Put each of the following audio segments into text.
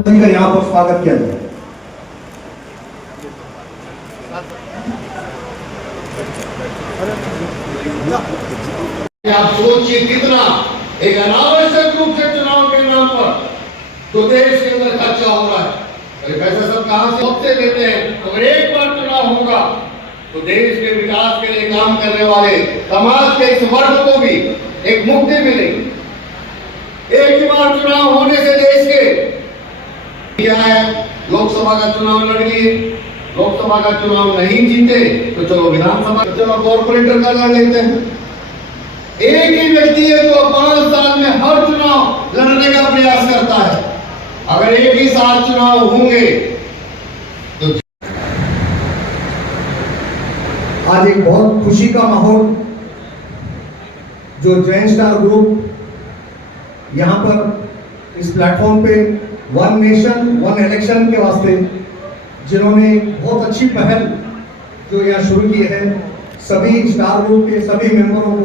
का यहाँ पर स्वागत किया जाए। आप सोचिए कितना एक अनावश्यक रूप से चुनाव के नाम पर तो देश के अंदर खर्चा हो रहा है। अरे पैसा सब कहां से सबसे लेते हैं। अगर एक बार चुनाव होगा तो देश के विकास के लिए काम करने वाले समाज के इस वर्ग को भी एक मुक्ति मिलेगी। एक ही बार चुनाव होने से देश के क्या है, लोकसभा का चुनाव लड़ लिए, लोकसभा का चुनाव नहीं जीते तो चलो विधानसभा, चलो कॉर्पोरेटर का लड़ लेते हैं। एक ही व्यक्ति है जो 5 साल में हर चुनाव लड़ने का प्रयास करता है। अगर एक ही साल चुनाव होंगे तो आज एक बहुत खुशी का माहौल जो जैन स्टार ग्रुप यहाँ पर इस प्लेटफॉर्म पे वन नेशन वन इलेक्शन के वास्ते जिन्होंने बहुत अच्छी पहल जो यहाँ शुरू की है, सभी स्टार ग्रुप के सभी मेंबरों को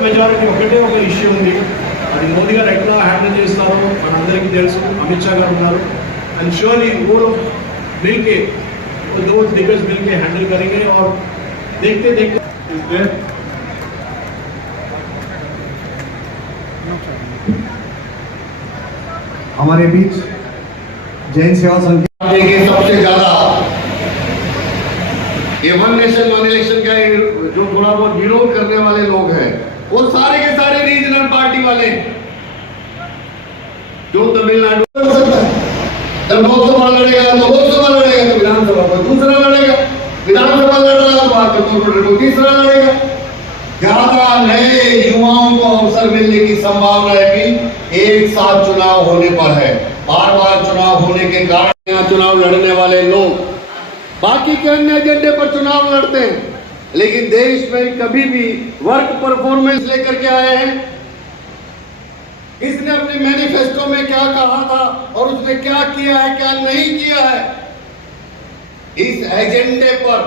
మెజారిటీ ఒకటే ఒక ఇష్యూ ఉంది. అది మోదీ గారు ఎట్లా హ్యాండిల్ చేస్తారో మనందరికీ తెలుసు. అమిత్ షా గారు ఉన్నారు एंड श्योरली वो लोग मिलके दो दिग्गज मिलके हैंडल करेंगे और देखते देखते हमारे बीच जैन सेवा संघ देखिए सबसे ज्यादा ये वन नेशन वन इलेक्शन का जो थोड़ा बहुत विरोध करने वाले लोग हैं वो सारे के सारे रीजनल पार्टी वाले जो तमिलनाडु कर सकता है। जब लोकसभा लड़ेगा तो लोकसभा लड़ेगा, तो विधानसभा को दूसरा लड़ेगा, विधानसभा लड़ रहा तो बात को तीसरा लड़ेगा। ज्यादा नए युवाओं को अवसर मिलने की संभावना भी एक साथ चुनाव होने पर है। बार बार चुनाव होने के कारण यहाँ चुनाव लड़ने वाले लोग बाकी के अन्य एजेंडे पर चुनाव लड़ते हैं, लेकिन देश में कभी भी वर्क परफॉर्मेंस लेकर के आए हैं। इसने अपने मैनिफेस्टो में क्या कहा था और उसने क्या किया है क्या नहीं किया है, इस एजेंडे पर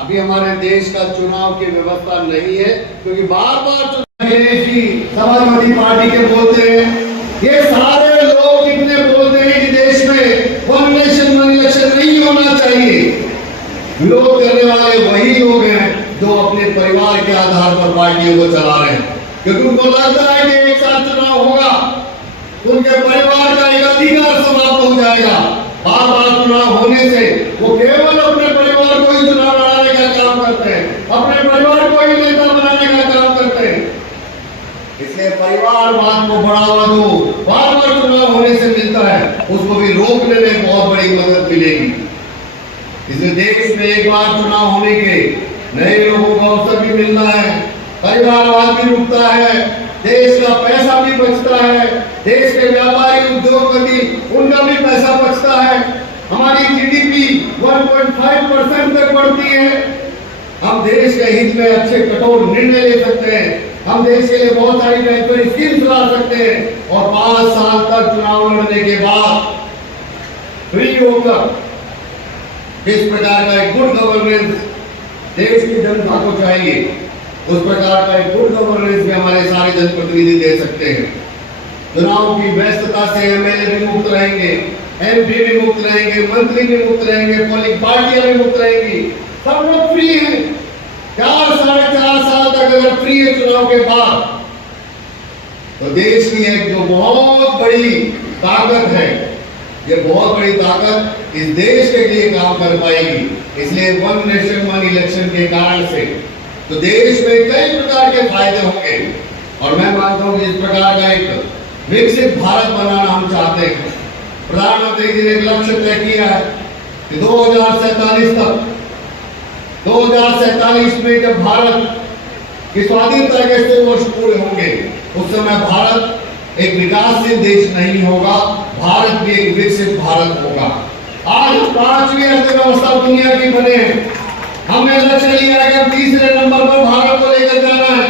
अभी हमारे देश का चुनाव की व्यवस्था नहीं है। क्योंकि बार बार समाजवादी पार्टी के बोलते हैं, ये सारे लोग इतने बोलते हैं कि देश में वन नेशन वन इलेक्शन नहीं होना चाहिए। विरोध करने वाले वही लोग हैं जो अपने परिवार के आधार पर पार्टियों को चला रहे हैं, क्योंकि उनको लगता है कि एक साथ चुनाव होगा उनके परिवार का एक अधिकार समाप्त हो जाएगा। बार बार चुनाव होने से वो केवल अपने परिवार को ही चुनाव लड़ाने का काम करते हैं, अपने परिवार को ही नेता बनाने का काम करते हैं। इसलिए परिवारवाद को बढ़ावा दो, बार बार चुनाव होने से मिलता है, उसको भी रोकने में बहुत बड़ी मदद मिलेगी। इसलिए देश में एक बार चुनाव होने के नए लोगों को अवसर भी मिलता है, परिवारवाद भी रुकता है, देश का पैसा भी बचता है, देश के व्यापारी उद्योगपति उनका भी पैसा बचता है, हमारी जीडीपी 1.5% तक बढ़ती है। हम देश के हित में अच्छे कठोर निर्णय ले सकते हैं, हम देश के लिए बहुत सारी बेहतरीन स्कीम्स ला सकते हैं और 5 साल तक चुनाव लड़ने के बाद फ्री होकर इस प्रकार का एक गुड गवर्नेंस देश की जनता को चाहिए, उस प्रकार का एक गुड गवर्नेंस भी हमारे सारे जनप्रतिनिधि दे सकते हैं। चुनाव की व्यस्तता से एमएलए भी मुक्त रहेंगे, एमपी भी मुक्त रहेंगे, मंत्री भी मुक्त रहेंगे, पोलिंग पार्टियां भी मुक्त रहेंगी, सब लोग फ्री हैं। 4 साढ़े 4 साल तक अगर फ्री है चुनाव के बाद तो देश की एक जो बहुत बड़ी ताकत है, ये बहुत बड़ी ताकत इस देश के लिए काम कर पाएगी। इसलिए वन नेशन वन इलेक्शन के कारण से तो देश में कई प्रकार के फायदे होंगे और मैं मानता हूं कि इस प्रकार का एक विकसित भारत बनाना हम चाहते हैं। प्रधानमंत्री जी ने एक लक्ष्य तय किया है कि 2047 में जब भारत की स्वाधीनता के 100 वर्ष पूरे होंगे, उस समय भारत एक विकासशील देश नहीं होगा, भारत भी एक विकसित भारत होगा। आज 5वीं अर्थव्यवस्था दुनिया की बने हैं, हमने लक्ष्य लिया है कि 3रे नंबर पर भारत को लेकर जाना है।